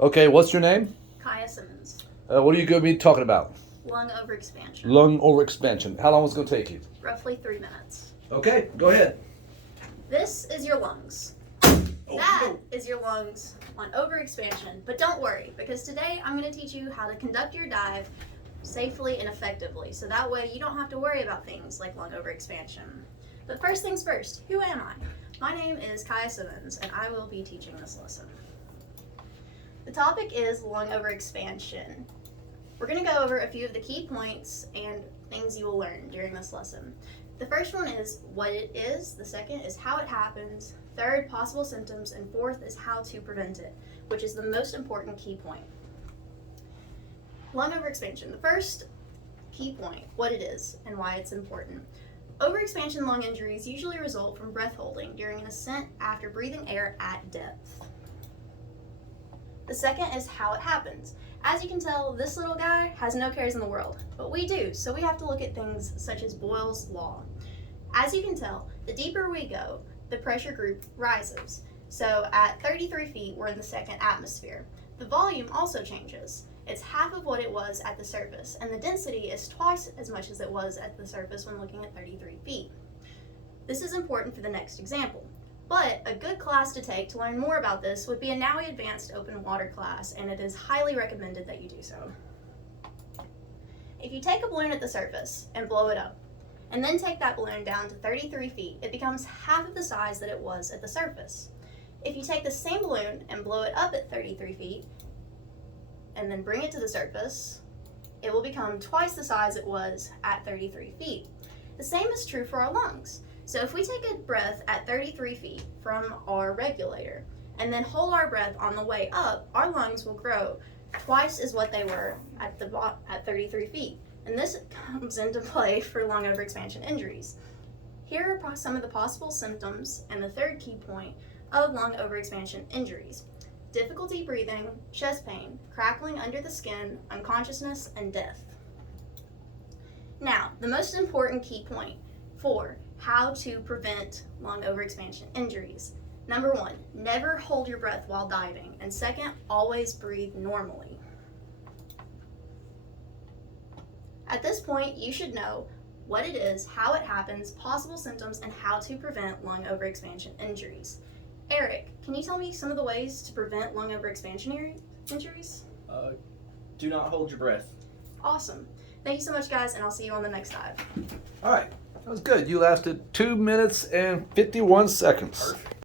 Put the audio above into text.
Okay, what's your name? Simmons. What are you going to be talking about? Lung overexpansion. Lung overexpansion. How long is it going to take you? Roughly 3 minutes. Okay, go ahead. This is your lungs. That is your lungs on overexpansion. But don't worry, because today I'm going to teach you how to conduct your dive safely and effectively. So that way you don't have to worry about things like lung overexpansion. But first things first, who am I? My name is Simmons, and I will be teaching this lesson. The topic is lung overexpansion. We're going to go over a few of the key points and things you will learn during this lesson. The first one is what it is, the second is how it happens, third, possible symptoms, and fourth is how to prevent it, which is the most important key point. Lung overexpansion. The first key point, what it is and why it's important. Overexpansion lung injuries usually result from breath holding during an ascent after breathing air at depth. The second is how it happens. As you can tell, this little guy has no cares in the world, but we do, so we have to look at things such as Boyle's law. As you can tell, the deeper we go, the pressure group rises. So at 33 feet, we're in the second atmosphere. The volume also changes. It's half of what it was at the surface, and the density is twice as much as it was at the surface when looking at 33 feet. This is important for the next example. But a good class to take to learn more about this would be a Naui Advanced Open Water class, and it is highly recommended that you do so. If you take a balloon at the surface and blow it up, and then take that balloon down to 33 feet, it becomes half of the size that it was at the surface. If you take the same balloon and blow it up at 33 feet, and then bring it to the surface, it will become twice the size it was at 33 feet. The same is true for our lungs. So if we take a breath at 33 feet from our regulator and then hold our breath on the way up, our lungs will grow twice as what they were at 33 feet. And this comes into play for lung overexpansion injuries. Here are some of the possible symptoms and the third key point of lung overexpansion injuries. Difficulty breathing, chest pain, crackling under the skin, unconsciousness, and death. Now, the most important key point for how to prevent lung overexpansion injuries. Number one, never hold your breath while diving. And second, always breathe normally. At this point, you should know what it is, how it happens, possible symptoms, and how to prevent lung overexpansion injuries. Eric, can you tell me some of the ways to prevent lung overexpansion injuries? Do not hold your breath. Awesome. Thank you so much, guys, and I'll see you on the next dive. All right, that was good. You lasted 2 minutes and 51 seconds. Perfect.